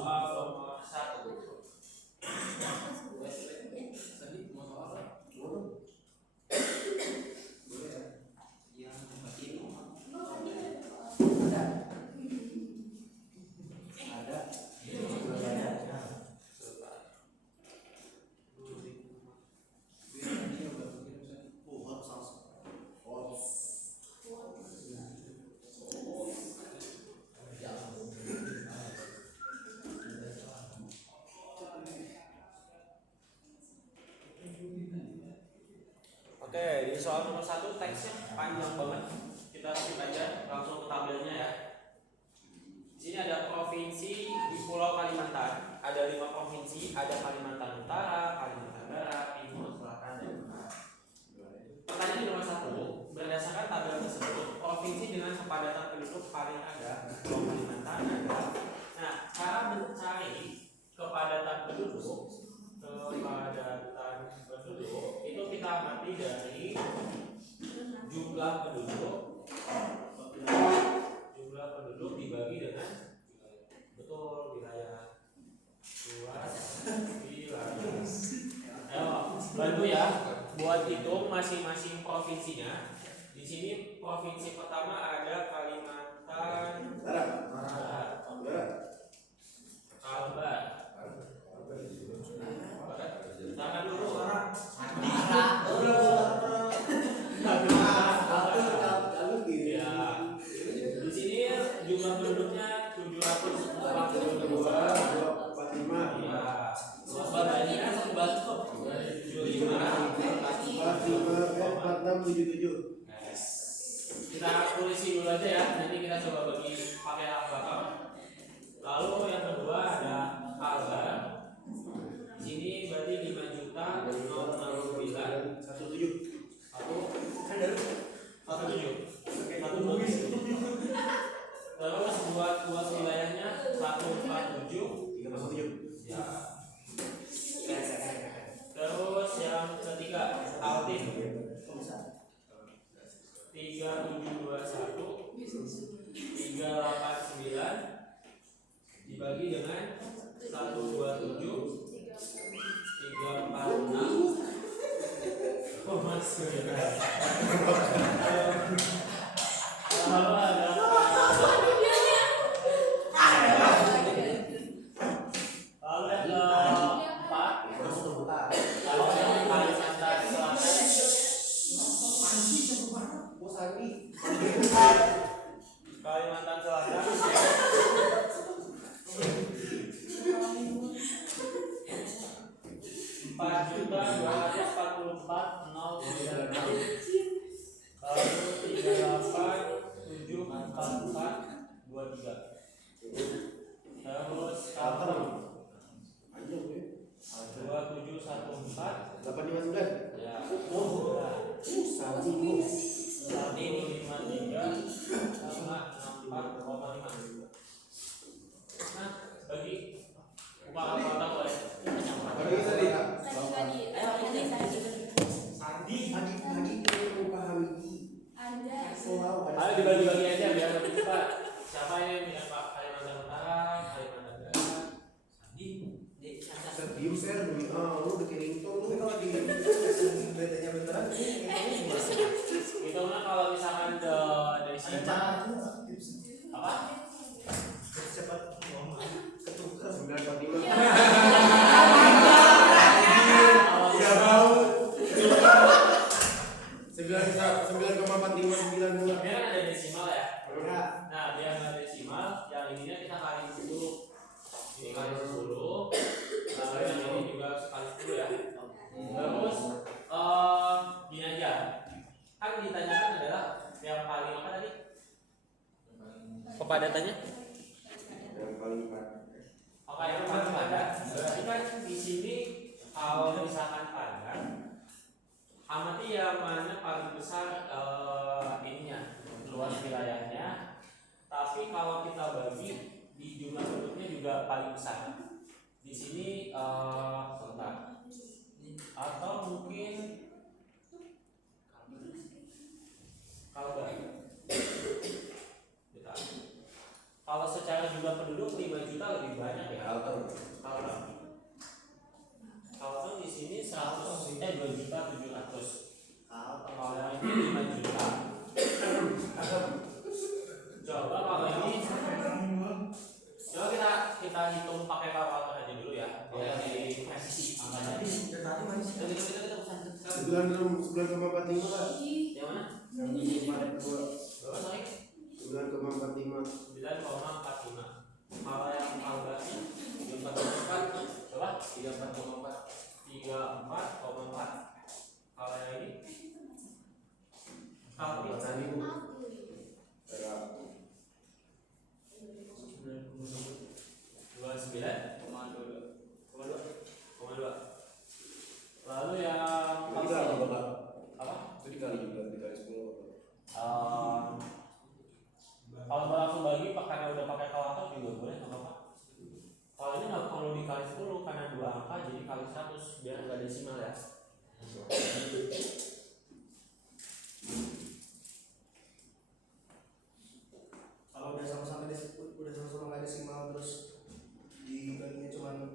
soal nomor 1. Oke, di soal nomor 1 teksnya panjang banget. Kita skip aja, langsung ke tabelnya ya. Di sini ada provinsi di Pulau Kalimantan. Ada 5 provinsi, ada Kalimantan Utara, Kalimantan Barat, Timur, Selatan, dan Barat. Pertanyaan nomor 1, berdasarkan tabel tersebut, provinsi dengan kepadatan penduduk paling ada di Pulau Kalimantan adalah. Nah, cara mencari kepadatan penduduk itu kita amati dari jumlah penduduk dibagi dengan betul wilayah luas wilayah. Ayo bantu ya buat hitung masing-masing provinsinya. Di sini provinsi pertama ada Kalimantan Barat, Kalbar. Tangan dulu orang. Di sini jumlah penduduknya 742. Ya. Badannya bantu. 4677. Kita tulis dulu aja ya. Nanti kita coba bagi pakai alfabet. Lalu yang kedua ada Kalbar. Sini berarti 5.069.17. Terus buat wilayahnya 147. Ya. Terus yang ketiga Altim 3721 389 dibagi dengan 127 346. Oh masuk ya. Lalu ada Kalimantan Selatan 4.244.096. Lalu 38.744.23. Terus Kalteng 2714 859. ya. Sandi. Ini 53 sama 64,5. Nah, bagi upah apa boleh? Ayo dibagi-bagi aja biar lebih cepat. Siapa yang punya Pak Kalimantan Utara, Kalimantan Barat? Serius saya lu bikin itu lu kalau di bedanya beneran Itu mah kalau misalkan dari sini apa? cepat ngomong ketukar 945. Udah mau 9,4592. Biar ada desimal ya. Ya. Nah, biar ada desimal, yang ininya kita kali 10. Ini kali 10. Lalu yang ini juga sekali 10 ya. Terus gini aja. Kan ditanyakan adalah yang paling apa tadi? Kepadatannya? Yang paling padat. Oke, yang paling padat. Berarti kan di sini kalau misalkan padat, amati yang mana paling besar ininya, luas wilayahnya. Tapi kalau kita bagi di jumlah penduduknya juga paling besar. Di sini sebentar. Atau mungkin kalau secara jumlah penduduk 5 juta lebih banyak ya. kita hitung pakai kalkulator aja dulu ya. Biar di presisi angkanya. Dari tadi mana sih? Sebulan koma 45 Pak. Yang mana? Yang di 42. Berapa sorry? 9,45. 9,45. Kalau yang kalkulasinya 34,4 coba 34,4. Kalau yang ini kalau Tadi Bu. Berapa? 29,2. Lalu yang Itu dikali Bapak. apa? Itu dikali juga, dikali 10 Bapak. Kalau langsung bagi karena udah pakai kalkulator juga boleh, nggak apa-apa. Kalau ini nggak perlu dikali 10 karena 2 angka jadi kali 100 biar nggak desimal ya. Kalau udah sama-sama nggak desimal terus dibaginya cuma 2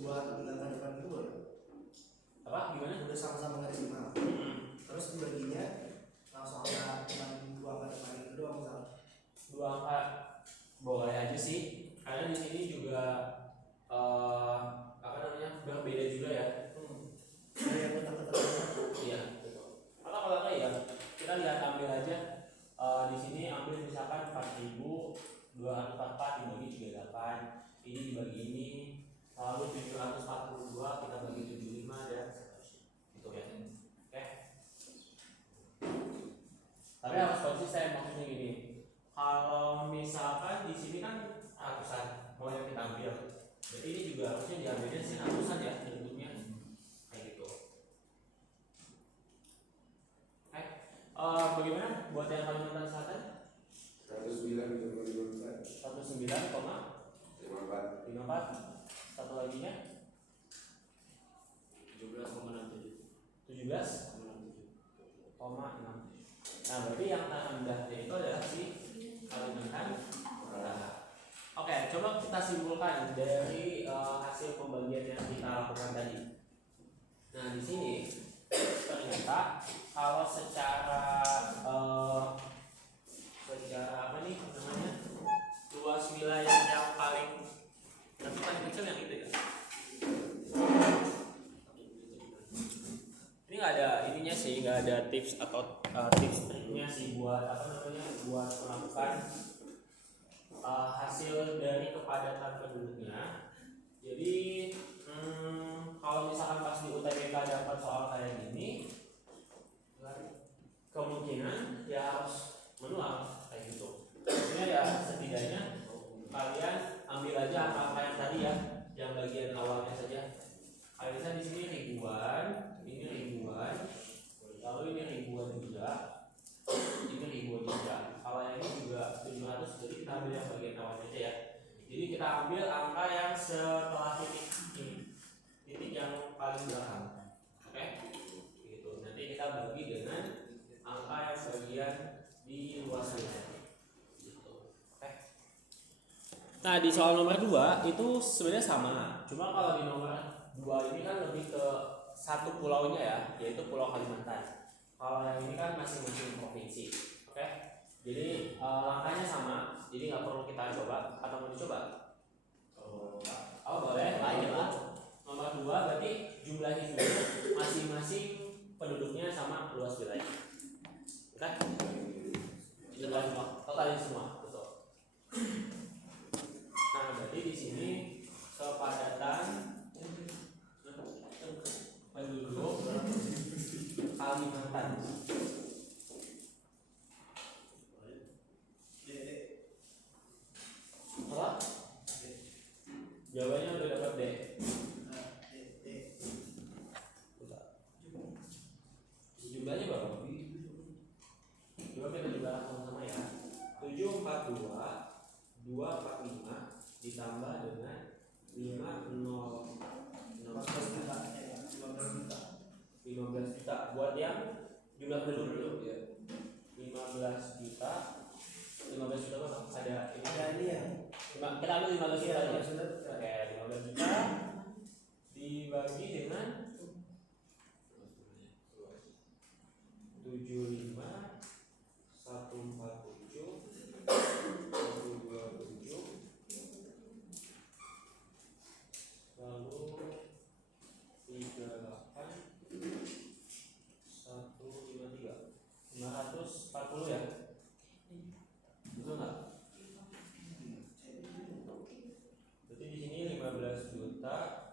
atau 3 angka depan itu boleh? Apa? Gimana? Udah sama-sama nggak desimal terus dibaginya langsung angka cuma 2 angka depan itu doang misalnya. 2 angka boleh aja sih karena di sini juga apa namanya berbeda juga ya. Ada yang tetap Iya betul. Atau kalau enggak ya kita lihat ambil aja di sini ambil misalkan 4.244 dibagi 38 ini dibagi ini lalu 742 kita bagi 75 dan seterusnya gitu ya. Oke. Tapi harus konsisten maksudnya gini. Kalau misalkan di sini kan ratusan mau yang kita ambil, jadi ini juga harusnya diambilnya sih ratusan ya bentuknya kayak gitu. Bagaimana buat yang Kalimantan Selatan? 109,54. 109,54. Satu lagi nya 17,67. 17,67. Nah berarti yang rendahnya itu adalah si Kalimantan Utara. Oke, coba kita simpulkan dari hasil pembagian yang kita lakukan tadi. Nah di sini ternyata kalau secara apa nih namanya luas wilayah yang paling kecil yang itu ya. Ini nggak ada ininya sih, nggak ada tips atau tips triknya sih buat apa namanya buat melakukan hasil dari kepadatan penduduknya. Jadi kalau misalkan pas di UTBK dapat soal kayak gini, kemungkinan ya harus manual kayak gitu. Maksudnya ya setidaknya kalian ambil aja angka yang tadi ya, yang bagian awalnya saja. Kalian di sini ribuan, ini ribuan, lalu ini ribuan juga, ini ribuan juga. Kalau yang ini juga 700, jadi kita ambil yang bagian awalnya aja ya. Jadi kita ambil angka yang setelah titik ini, titik yang paling belakang. Oke, gitu. Nanti kita bagi dengan angka yang bagian di luas wilayah. Nah di soal nomor 2 itu sebenarnya sama, cuma kalau di nomor 2 ini kan lebih ke satu pulaunya ya, yaitu Pulau Kalimantan. Kalau yang ini kan masing-masing provinsi, oke? Jadi langkahnya sama, jadi nggak perlu kita coba atau mau dicoba? Oh boleh, lanjut lah. Nomor 2 berarti jumlahnya juga masing-masing penduduknya sama luas wilayah, oke? Jumlah totalnya semua, betul. Nah, berarti di sini kepadatan penduduk Kalimantan. Apa? Jawabannya udah dapat D. Jumlahnya berapa? Coba kita juga langsung sama ya. 742 245 ditambah dengan 15 juta buat yang jumlah penduduk dulu ya. 15 juta apa? Ada ini ya. Kita ambil 15 juta ya. Sudah. Oke, 15 juta dibagi dengan 75 147 127 juta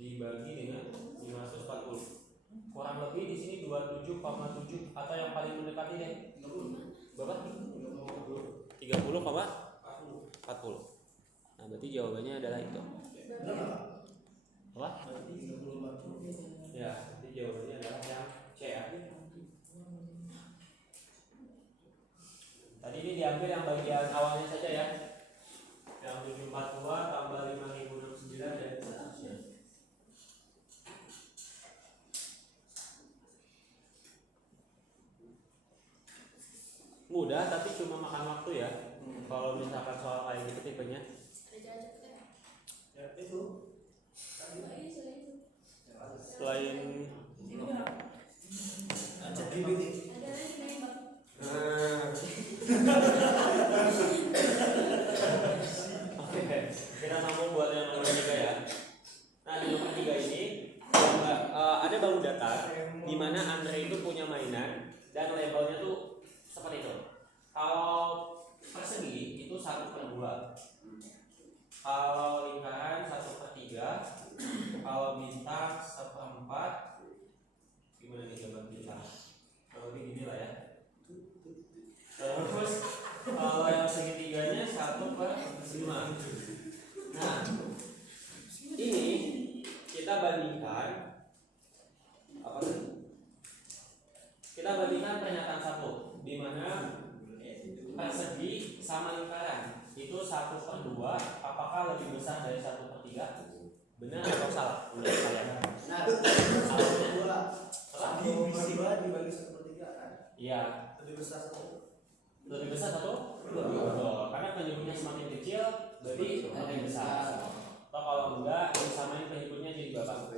dibagi dengan 540. Kurang lebih di sini 27,7 atau yang paling mendekati deh. Berapa? 30,40. Nah, berarti jawabannya adalah itu. Benar nggak? Apa? 30,40. Ya, berarti jawabannya adalah yang C ya. Tadi ini diambil yang bagian awalnya saja ya. Yang 742 tambah 5069 dan seterusnya. Mudah tapi cuma makan waktu ya. Kalau misalkan soal kayak gitu tipenya. Ya itu. Selain ChatGPT. Oke, kita sambung buat yang nomor 3 ya. Nah, di nomor 3 ini ada bangun datar di mana Andre itu punya mainan dan labelnya tuh seperti itu. Kalau persegi itu 1/2. Kalau lingkaran 1/3. Kalau bintang 1/4. Gimana nih gambar bintang? Kalau begini lah ya. Terus kalau yang segitiganya 1/5. Nah, ini kita bandingkan apa sih? Kita bandingkan pernyataan satu, di mana persegi sama lingkaran itu 1/2. Apakah lebih besar dari 1/3? Benar atau salah? Menurut kalian? Nah, Alasannya? 1/2 dibagi 1/3 kan? Iya. Lebih besar 1. Lebih besar atau? Betul. Karena penyebutnya semakin kecil, berarti lebih besar. Atau kalau enggak, disamain penyebutnya jadi berapa?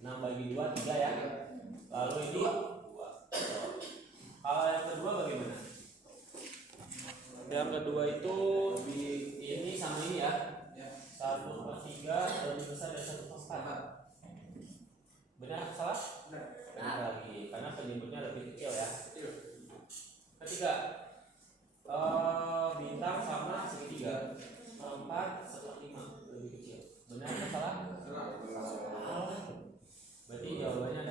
6 bagi 2, 3 ya. Lalu ini 2. Kalau yang kedua bagaimana? Yang kedua itu ini sama ini ya. 1/3 lebih besar dari 1/4. Benar atau salah? Benar lagi, karena penyebutnya lebih kecil ya. Ketiga, bintang sama segitiga. 1/4, 1/5 lebih kecil. Benar atau salah? Berarti jawabannya